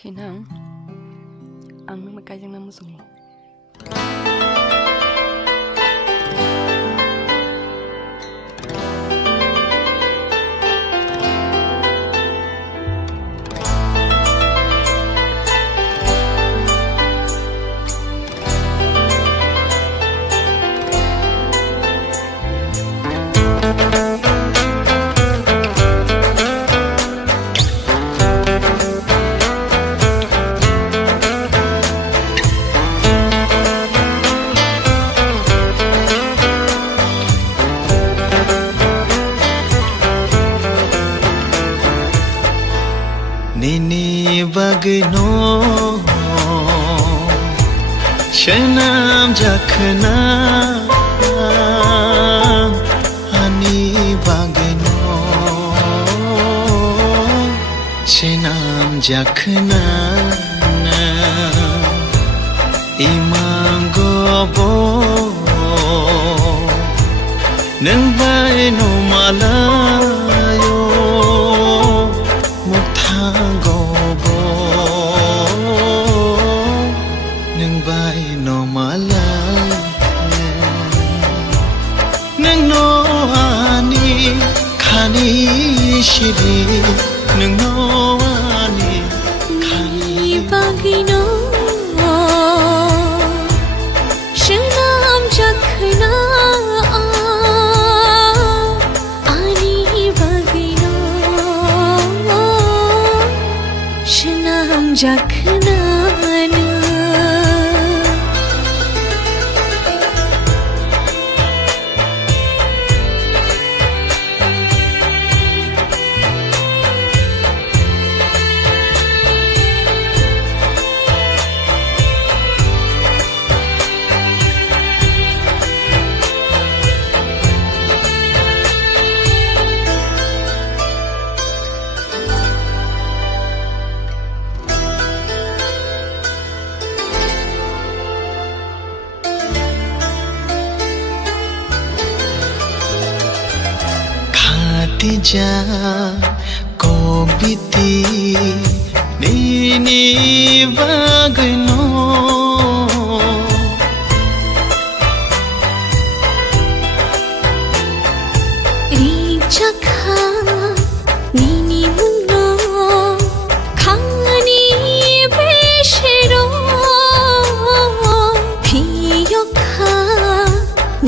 Tinang, ang magkayang na musumo. NINI bagno shenam jakhna ani bagno shenam jakhna imangobo nang bai no malayo muktangobo nang bai no malayo nang no ani khani shiri nang no ani khani bagino shenam jakhna ani bagino shenam jakhna tija ko biti NINI bagno Chakha NINI munno khani beshero phiyo kha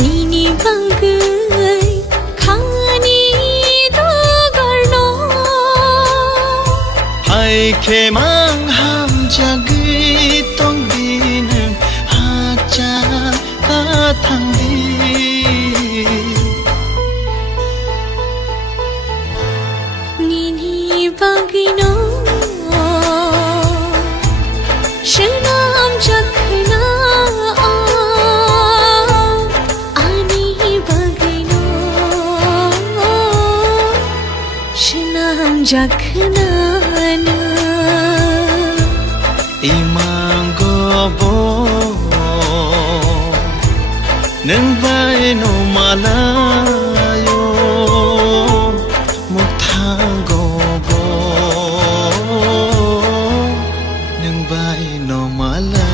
NINI bangai khani do garno hai ke mang ham jagi tong din ha cha ta thang di NINI bagino shenam jakhna ani bagino shenam jakhna imangobo nang bai no malayo muktangobo nang bai no malayo